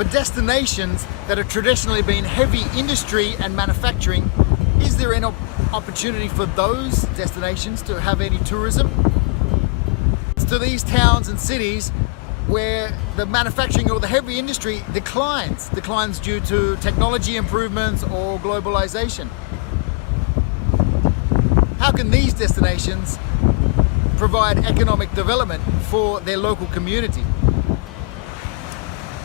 For destinations that have traditionally been heavy industry and manufacturing, is there an opportunity for those destinations to have any tourism? It's to these towns and cities where the manufacturing or the heavy industry declines due to technology improvements or globalization. How can these destinations provide economic development for their local community?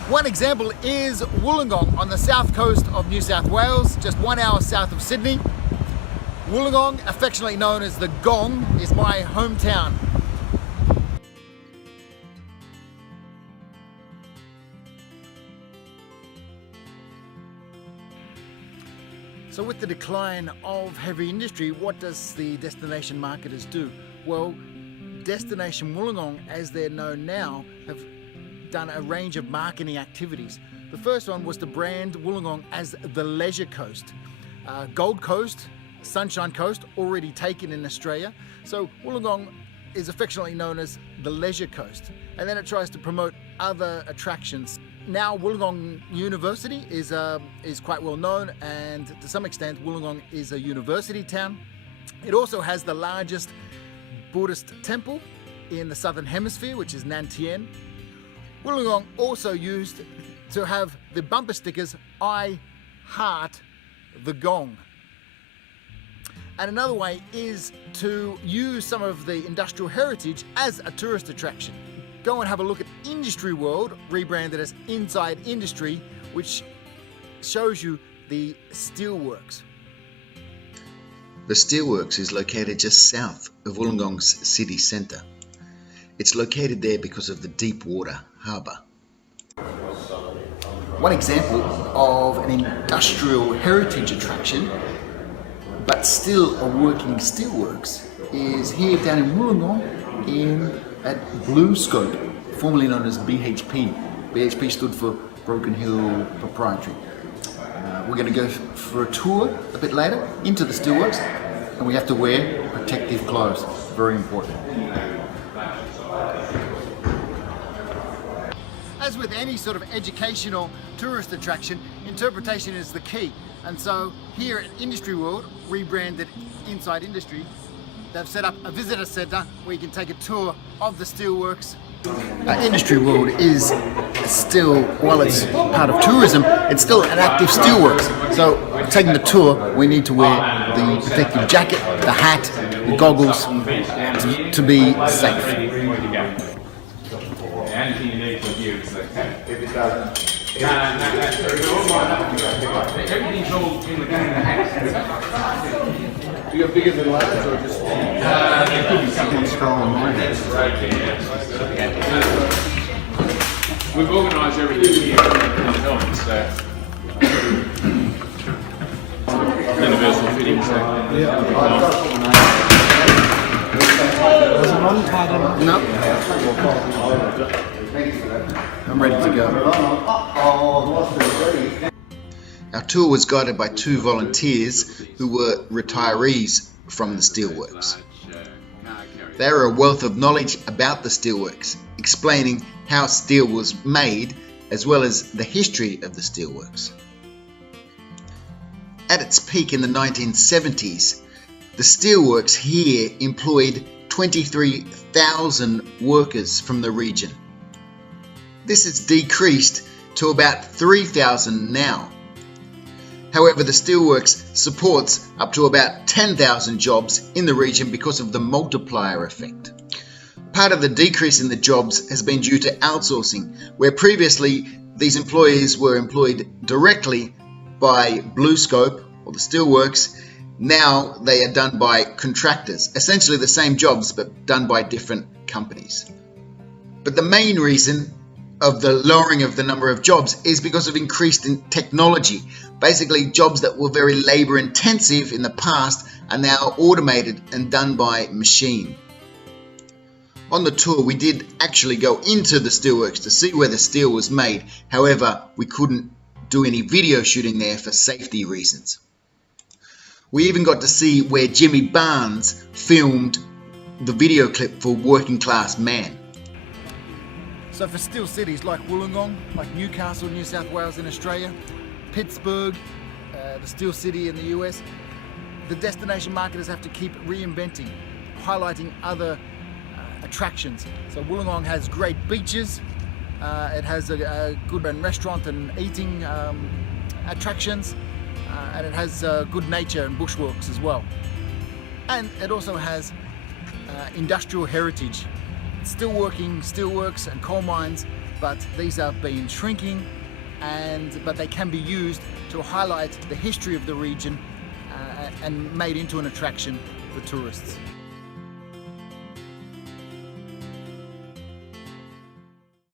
One example is Wollongong on the south coast of New South Wales, just 1 hour south of Sydney. Wollongong, affectionately known as the Gong, is my hometown. So with the decline of heavy industry, what does the destination marketers do? Well, Destination Wollongong, as they're known now, have done a range of marketing activities. The first one was to brand Wollongong as the Leisure Coast. Gold Coast, Sunshine Coast, already taken in Australia. So Wollongong is affectionately known as the Leisure Coast. And then it tries to promote other attractions. Now Wollongong University is quite well known, and to some extent Wollongong is a university town. It also has the largest Buddhist temple in the southern hemisphere, which is Nantien. Wollongong also used to have the bumper stickers, "I heart the Gong." And another way is to use some of the industrial heritage as a tourist attraction. Go and have a look at Industry World, rebranded as Inside Industry, which shows you the steelworks. The steelworks is located just south of Wollongong's city centre. It's located there because of the deep water harbour. One example of an industrial heritage attraction, but still a working steelworks, is here down in Wollongong at Blue Scope, formerly known as BHP. BHP stood for Broken Hill Proprietary. We're going to go for a tour a bit later into the steelworks, and we have to wear protective clothes. Very important. As with any sort of educational tourist attraction, interpretation is the key. And so here at Industry World, rebranded Inside Industry, they've set up a visitor centre where you can take a tour of the steelworks. Industry World is still, while it's part of tourism, it's still an active steelworks. So taking the tour, we need to wear the protective jacket, the hat, the goggles to be safe. Anything you need to use, if it doesn't. Everything's all in the house. Do you have bigger than large or just? There could be something strong. We've organised everything here in the helmet, so universal fitting. No. I'm ready to go. Our tour was guided by two volunteers who were retirees from the steelworks. They are a wealth of knowledge about the steelworks, explaining how steel was made as well as the history of the steelworks. At its peak in the 1970s, the steelworks here employed 23,000 workers from the region. This has decreased to about 3,000 now. However, the steelworks supports up to about 10,000 jobs in the region because of the multiplier effect. Part of the decrease in the jobs has been due to outsourcing, where previously these employees were employed directly by BlueScope or the steelworks. Now they are done by contractors, essentially the same jobs but done by different companies. But the main reason of the lowering of the number of jobs is because of increased in technology. Basically, jobs that were very labor intensive in the past are now automated and done by machine. On the tour, we did actually go into the steelworks to see where the steel was made. However, we couldn't do any video shooting there for safety reasons. We even got to see where Jimmy Barnes filmed the video clip for Working Class Man. So for steel cities like Wollongong, like Newcastle, New South Wales in Australia, Pittsburgh, the steel city in the US, the destination marketers have to keep reinventing, highlighting other attractions. So Wollongong has great beaches, it has a good restaurant and eating attractions, and it has good nature and bushwalks as well. And it also has industrial heritage, still working steelworks and coal mines, but these are been shrinking, but they can be used to highlight the history of the region and made into an attraction for tourists.